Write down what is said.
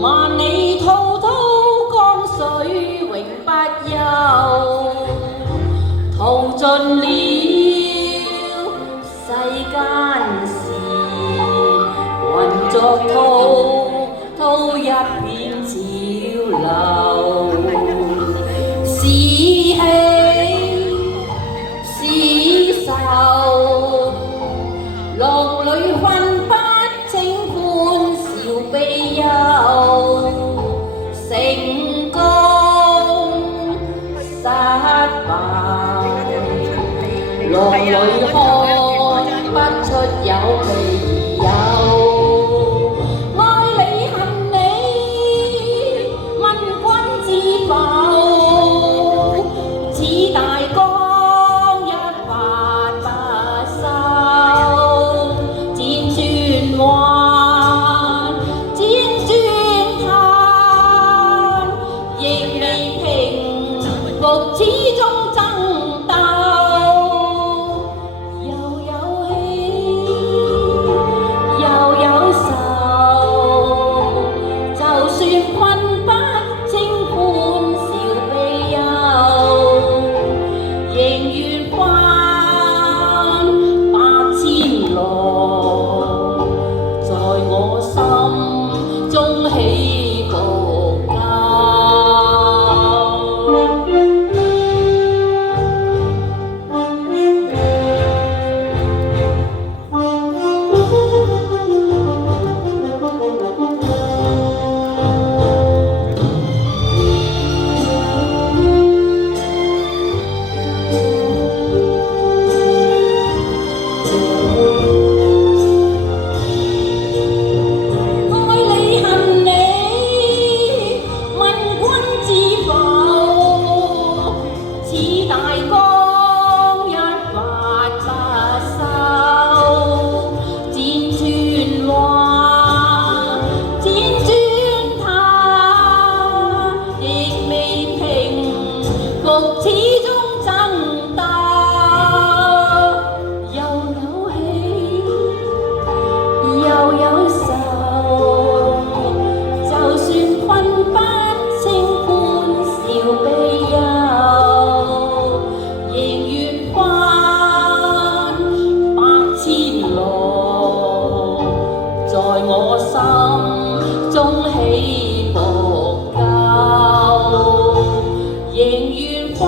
萬里滔滔江水永不休，淘盡了世間事，混作滔滔一片潮流。是喜是愁，浪裏分不清歡笑悲憂，成功失敗，浪裏看不出有其有。愛你恨你，問君知否？此大江一發不收，輾轉彎，輾轉嘆，亦未平復，始終爭鬥。又有喜，又有愁，就算分不清歡笑悲憂，仍願翻百千浪，在我心中起伏交。始終爭鬥，又有喜，又有愁，就算分不清歡笑悲憂，仍願翻百千浪，在我心中起伏交。仍願翻